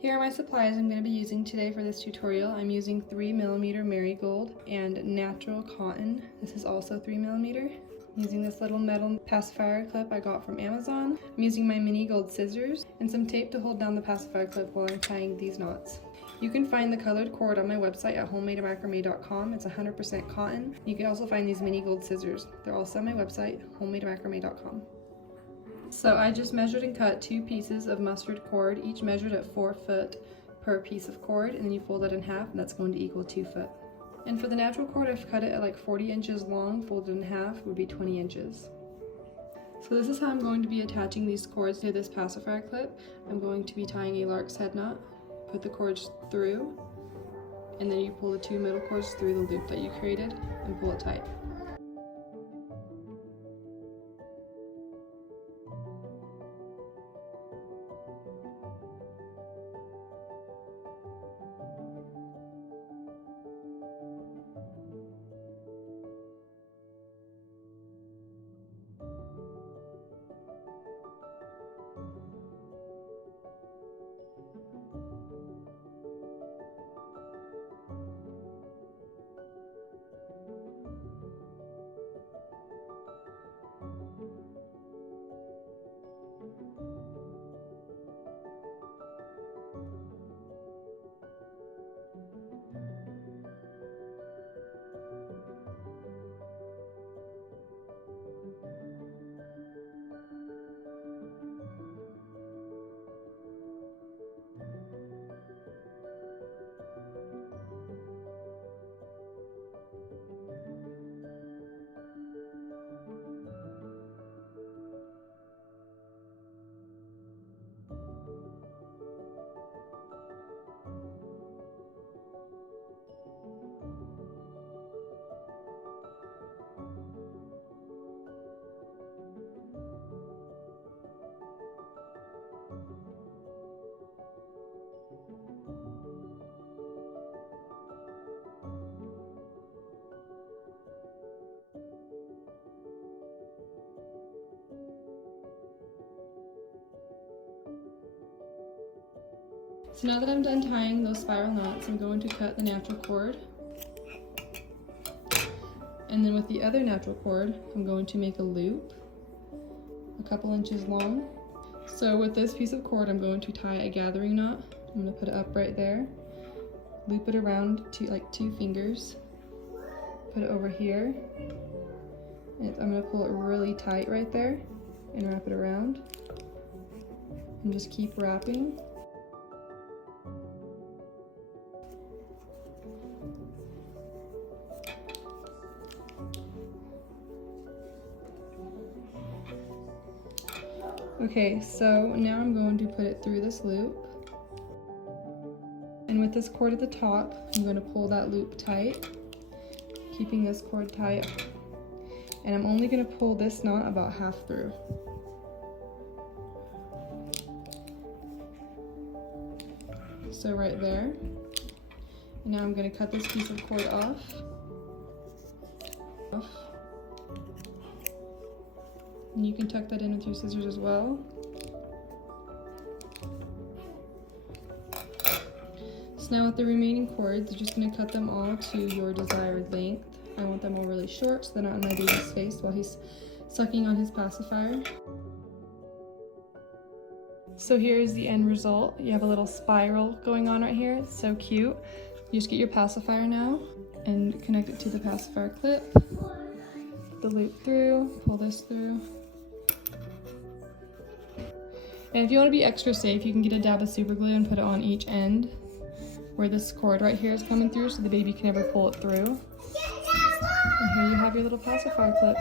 Here are my supplies I'm going to be using today for this tutorial. I'm using 3mm marigold and natural cotton. This is also 3mm. I'm using this little metal pacifier clip I got from Amazon. I'm using my mini gold scissors and some tape to hold down the pacifier clip while I'm tying these knots. You can find the colored cord on my website at homemademacrame.com. It's 100% cotton. You can also find these mini gold scissors. They're also on my website, homemademacrame.com. So I just measured and cut 2 pieces of mustard cord, each measured at 4 foot per piece of cord, and then you fold it in half, and that's going to equal 2 foot. And for the natural cord, I've cut it at like 40 inches long, folded in half would be 20 inches. So this is how I'm going to be attaching these cords to this pacifier clip. I'm going to be tying a lark's head knot, put the cords through, and then you pull the 2 middle cords through the loop that you created and pull it tight. So now that I'm done tying those spiral knots, I'm going to cut the natural cord. And then with the other natural cord, I'm going to make a loop a couple inches long. So with this piece of cord, I'm going to tie a gathering knot. I'm going to put it up right there, loop it around to like 2 fingers, put it over here, and I'm going to pull it really tight right there and wrap it around, and just keep wrapping. Okay, so now I'm going to put it through this loop. And with this cord at the top, I'm going to pull that loop tight, keeping this cord tight. And I'm only going to pull this knot about half through. So right there. And now I'm going to cut this piece of cord off. And you can tuck that in with your scissors as well. So now with the remaining cords, you're just going to cut them all to your desired length. I want them all really short so they're not in my baby's face while he's sucking on his pacifier. So here's the end result. You have a little spiral going on right here. It's so cute. You just get your pacifier now and connect it to the pacifier clip. The loop through, pull this through. And if you want to be extra safe, you can get a dab of super glue and put it on each end where this cord right here is coming through so the baby can never pull it through. And here you have your little pacifier clip.